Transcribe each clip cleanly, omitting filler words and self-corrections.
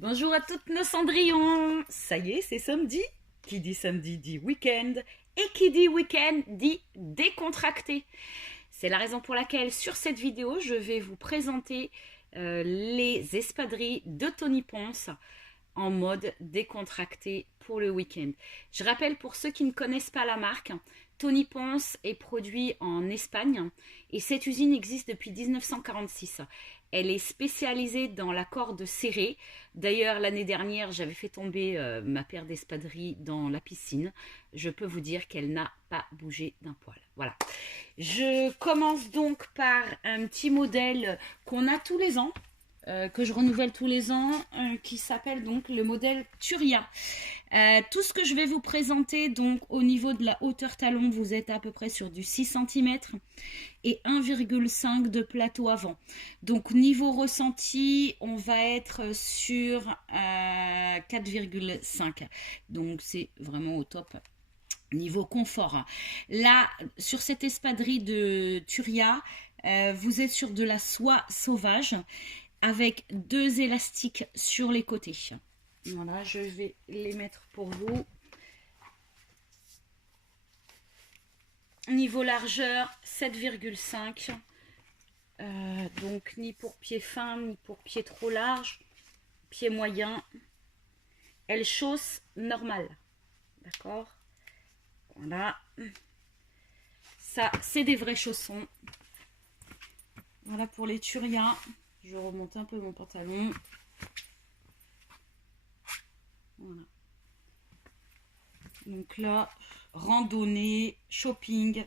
Bonjour à toutes nos cendrillons. Ça y est, c'est samedi. Qui dit samedi dit week-end. Et qui dit week-end dit décontracté. C'est la raison pour laquelle sur cette vidéo, je vais vous présenter les espadrilles de Tony Ponce en mode décontracté pour le week-end. Je rappelle pour ceux qui ne connaissent pas la marque, Tony Ponce est produit en Espagne et cette usine existe depuis 1946. Elle est spécialisée dans la corde serrée. D'ailleurs, l'année dernière, j'avais fait tomber ma paire d'espadrilles dans la piscine. Je peux vous dire qu'elle n'a pas bougé d'un poil. Voilà. Je commence donc par un petit modèle qu'on a tous les ans, que je renouvelle tous les ans, qui s'appelle donc le modèle Turia. Tout ce que je vais vous présenter, donc au niveau de la hauteur talon, vous êtes à peu près sur du 6 cm et 1,5 de plateau avant. Donc niveau ressenti, on va être sur 4,5. Donc c'est vraiment au top. Niveau confort. Là, sur cette espadrille de Turia, vous êtes sur de la soie sauvage avec 2 élastiques sur les côtés. Voilà, je vais les mettre pour vous. Niveau largeur, 7,5. Donc ni pour pied fin, ni pour pied trop large. Pied moyen. Elle chausse normale. D'accord? Voilà. Ça, c'est des vrais chaussons. Voilà pour les Turia. Je remonte un peu mon pantalon. Voilà. Donc là, randonnée, shopping,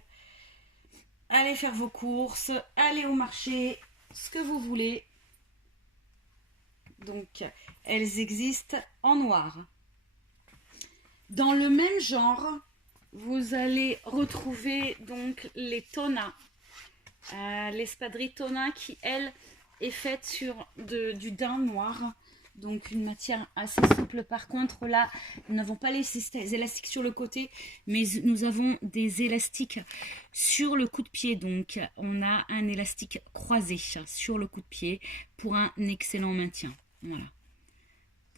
allez faire vos courses, allez au marché, ce que vous voulez. Donc, elles existent en noir. Dans le même genre, vous allez retrouver donc les Tona. L'espadrille Tona qui, elle, est faite sur du daim noir. Donc une matière assez souple. Par contre là, nous n'avons pas les élastiques sur le côté, mais nous avons des élastiques sur le coup de pied. Donc on a un élastique croisé sur le coup de pied pour un excellent maintien. Voilà.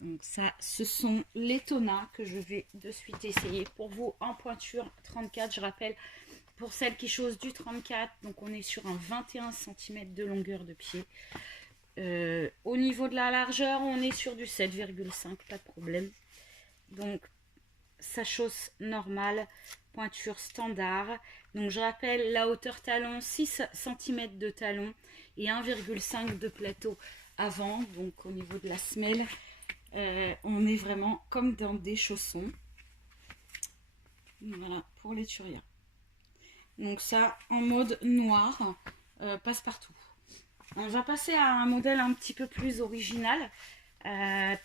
Donc ça, ce sont les Tona que je vais de suite essayer pour vous en pointure 34. Je rappelle, pour celles qui chaussent du 34, donc on est sur un 21 cm de longueur de pied. Au niveau de la largeur, on est sur du 7,5, pas de problème. Donc, ça chausse normale, pointure standard. Donc, je rappelle la hauteur talon, 6 cm de talon et 1,5 de plateau avant. Donc, au niveau de la semelle, on est vraiment comme dans des chaussons. Voilà, pour les Turia. Donc, ça, en mode noir, passe-partout. On va passer à un modèle un petit peu plus original,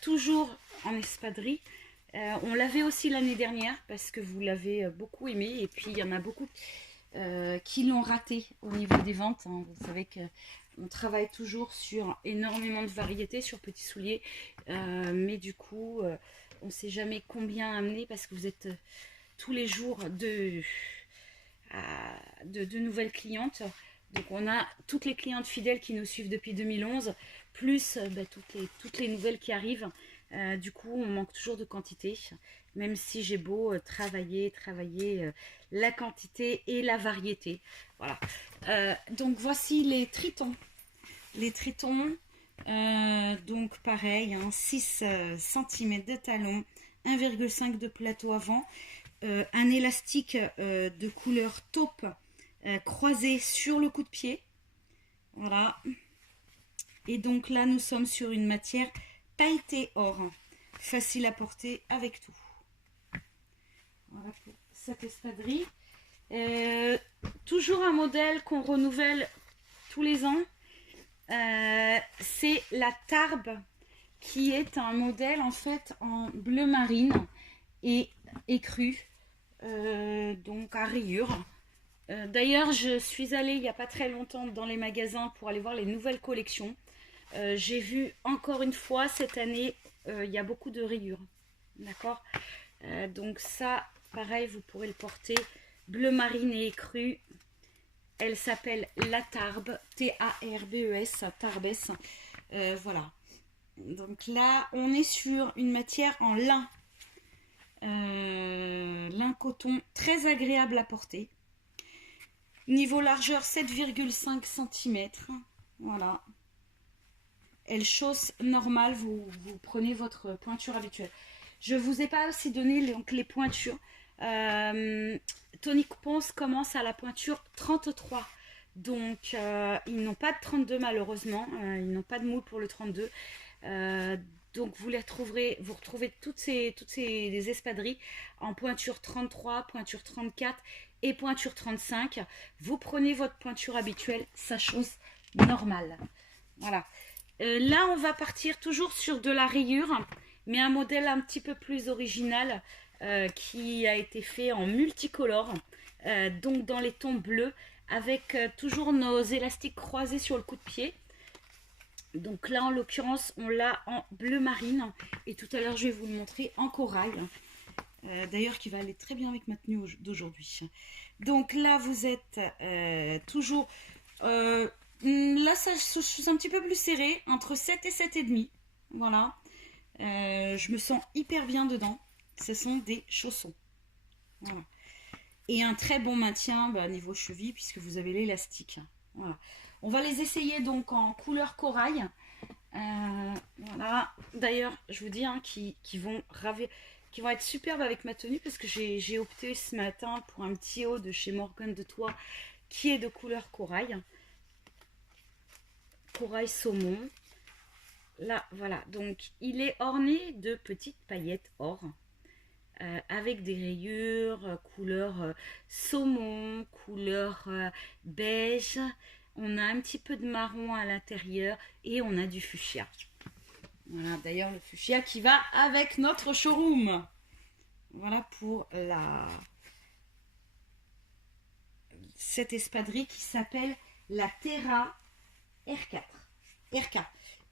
toujours en espadrille. On l'avait aussi l'année dernière parce que vous l'avez beaucoup aimé et puis il y en a beaucoup qui l'ont raté au niveau des ventes. Hein. Vous savez qu'on travaille toujours sur énormément de variétés, sur petits souliers, mais du coup, on ne sait jamais combien amener parce que vous êtes tous les jours de nouvelles clientes. Donc on a toutes les clientes fidèles qui nous suivent depuis 2011, plus toutes les nouvelles qui arrivent. Du coup, on manque toujours de quantité, même si j'ai beau travailler la quantité et la variété. Voilà. Donc voici les tritons. Les tritons, donc pareil, hein, 6 cm de talon, 1,5 de plateau avant, un élastique de couleur taupe, croisé sur le coup de pied. Voilà. Et donc là, nous sommes sur une matière pailletée or. Facile à porter avec tout. Voilà pour cette espadrille. Toujours un modèle qu'on renouvelle tous les ans. C'est la Tarbes, qui est un modèle en fait en bleu marine et écru. Donc à rayures. D'ailleurs, je suis allée il n'y a pas très longtemps dans les magasins pour aller voir les nouvelles collections. J'ai vu encore une fois cette année, il y a beaucoup de rayures. D'accord. Donc ça, pareil, vous pourrez le porter. Bleu marine et écru. Elle s'appelle la Tarbes, T-A-R-B-E-S, Tarbes. Voilà. Donc là, on est sur une matière en lin. Lin coton, très agréable à porter. Niveau largeur, 7,5 cm. Voilà. Elle chausse normale, vous prenez votre pointure habituelle. Je ne vous ai pas aussi donné donc, les pointures. Tonic Ponce commence à la pointure 33. Donc, ils n'ont pas de 32 malheureusement. Ils n'ont pas de moule pour le 32. Donc, vous retrouvez toutes ces espadrilles en pointure 33, pointure 34 et pointure 35. Vous prenez votre pointure habituelle, ça chausse normale. Voilà. Là, on va partir toujours sur de la rayure, mais un modèle un petit peu plus original qui a été fait en multicolore, donc dans les tons bleus, avec toujours nos élastiques croisés sur le coup de pied. Donc là, en l'occurrence, on l'a en bleu marine, et tout à l'heure, je vais vous le montrer en corail, d'ailleurs qui va aller très bien avec ma tenue d'aujourd'hui. Donc là, vous êtes toujours... là, ça, je suis un petit peu plus serré, entre 7 et 7,5. Voilà. Je me sens hyper bien dedans. Ce sont des chaussons. Voilà. Et un très bon maintien niveau cheville, puisque vous avez l'élastique. Voilà. On va les essayer donc en couleur corail. Voilà. D'ailleurs, je vous dis qui vont être superbes avec ma tenue, parce que j'ai opté ce matin pour un petit haut de chez Morgan de Toit qui est de couleur corail. Corail saumon. Là, voilà. Donc, il est orné de petites paillettes or. Avec des rayures, couleur saumon, couleur beige. On a un petit peu de marron à l'intérieur et on a du fuchsia. Voilà, d'ailleurs le fuchsia qui va avec notre showroom. Voilà pour cette espadrille qui s'appelle la Terra R4. RK.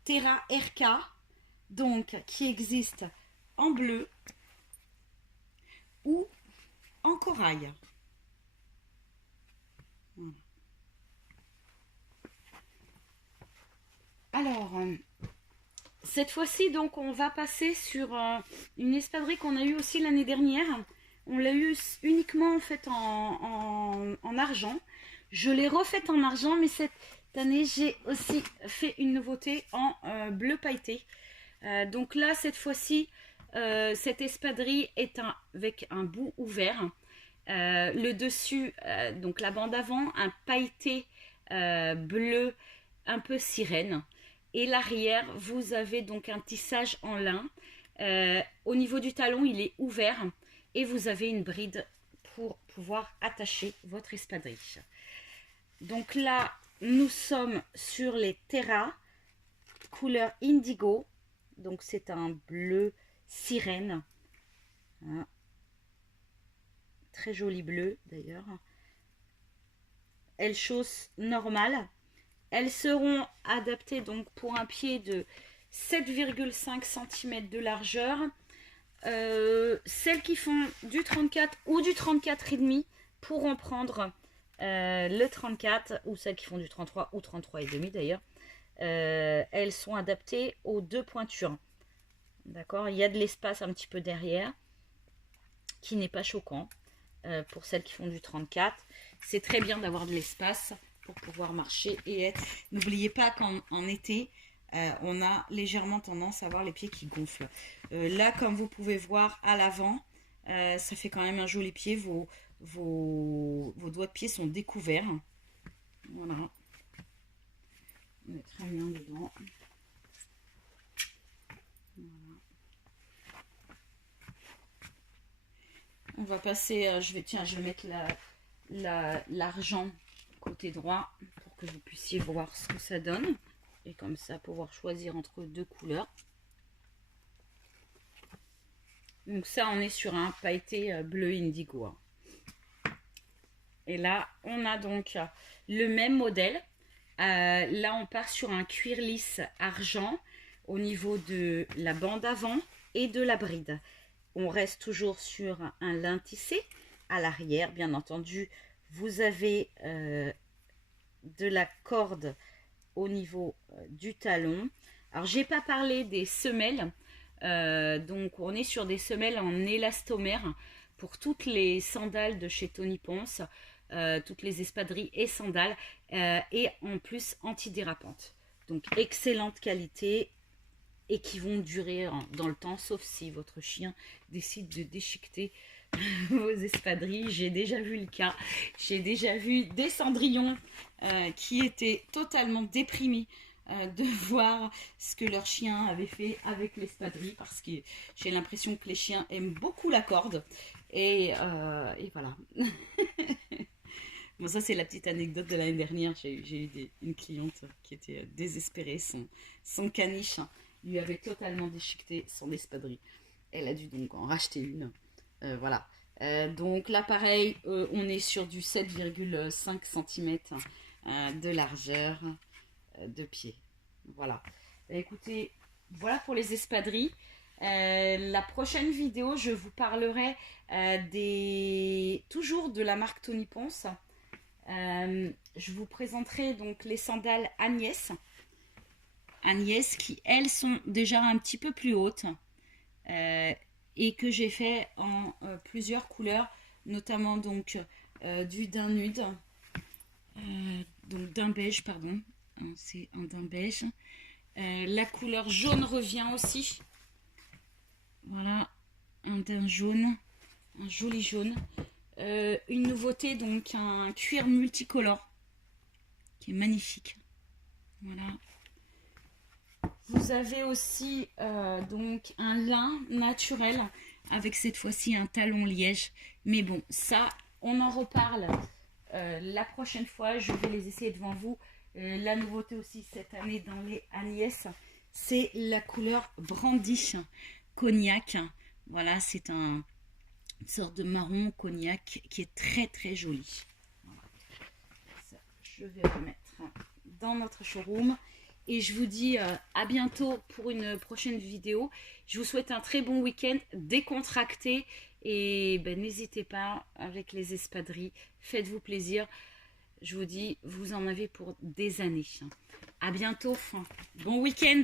Terra RK, donc qui existe en bleu ou en corail. Voilà. Alors, cette fois-ci, donc, on va passer sur une espadrille qu'on a eue aussi l'année dernière. On l'a eu uniquement en fait en argent. Je l'ai refaite en argent, mais cette année, j'ai aussi fait une nouveauté en bleu pailleté. Donc là, cette fois-ci, cette espadrille est avec un bout ouvert. Le dessus, donc la bande avant, un pailleté bleu un peu sirène. Et l'arrière, vous avez donc un tissage en lin. Au niveau du talon, il est ouvert. Et vous avez une bride pour pouvoir attacher votre espadrille. Donc là, nous sommes sur les Terra, couleur indigo. Donc c'est un bleu sirène. Hein. Très joli bleu d'ailleurs. Elles chaussent normales. Elles seront adaptées donc pour un pied de 7,5 cm de largeur. Celles qui font du 34 ou du 34,5 pourront prendre le 34, ou celles qui font du 33 ou 33,5 d'ailleurs. Elles sont adaptées aux deux pointures. D'accord, il y a de l'espace un petit peu derrière qui n'est pas choquant. Pour celles qui font du 34, c'est très bien d'avoir de l'espace pour pouvoir marcher et être. N'oubliez pas qu'en été, on a légèrement tendance à avoir les pieds qui gonflent. Là, comme vous pouvez voir à l'avant, ça fait quand même un joli pied. Vos doigts de pied sont découverts. Voilà. On est très bien dedans. Voilà. On va passer, je vais mettre l'argent côté droit pour que vous puissiez voir ce que ça donne. Et comme ça, pouvoir choisir entre deux couleurs. Donc ça, on est sur un pailleté bleu indigo. Et là, on a donc le même modèle. Là, on part sur un cuir lisse argent au niveau de la bande avant et de la bride. On reste toujours sur un lin tissé. À l'arrière, bien entendu, vous avez de la corde au niveau du talon. Alors, j'ai pas parlé des semelles. Donc, on est sur des semelles en élastomère pour toutes les sandales de chez Tony Ponce, toutes les espadrilles et sandales, et en plus antidérapantes. Donc, excellente qualité et qui vont durer dans le temps, sauf si votre chien décide de déchiqueter vos espadrilles. J'ai déjà vu le cas. J'ai déjà vu des cendrillons qui étaient totalement déprimés de voir ce que leur chien avait fait avec l'espadrille, parce que j'ai l'impression que les chiens aiment beaucoup la corde. Et voilà. Bon, ça, c'est la petite anecdote de l'année dernière. J'ai eu une cliente qui était désespérée. Son caniche lui avait totalement déchiqueté son espadrille. Elle a dû donc en racheter une. Voilà. Donc là, pareil, on est sur du 7,5 cm de largeur de pied. Voilà. Écoutez, voilà pour les espadrilles. La prochaine vidéo, je vous parlerai toujours de la marque Tony Ponce. Je vous présenterai donc les sandales Agnès. Agnès qui, elles, sont déjà un petit peu plus hautes et que j'ai fait en plusieurs couleurs, notamment donc du daim nude, donc d'un beige, pardon, c'est un daim beige. La couleur jaune revient aussi. Voilà, un daim jaune, un joli jaune. Une nouveauté, donc un cuir multicolore qui est magnifique. Voilà. Vous avez aussi donc un lin naturel avec cette fois-ci un talon liège. Mais bon, ça, on en reparle la prochaine fois. Je vais les essayer devant vous. La nouveauté aussi cette année dans les Agnès, c'est la couleur Brandish cognac. Voilà, c'est une sorte de marron cognac qui est très très joli. Voilà. Ça, je vais remettre dans notre showroom. Et je vous dis à bientôt pour une prochaine vidéo. Je vous souhaite un très bon week-end décontracté. Et ben, n'hésitez pas avec les espadrilles. Faites-vous plaisir. Je vous dis, vous en avez pour des années. À bientôt. Bon week-end.